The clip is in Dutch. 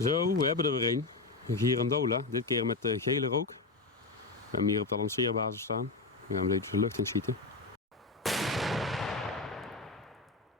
Zo, we hebben er weer een. Een Girandola, dit keer met gele rook. We hebben hem hier op de lanceerbasis staan. We gaan hem even de lucht in schieten.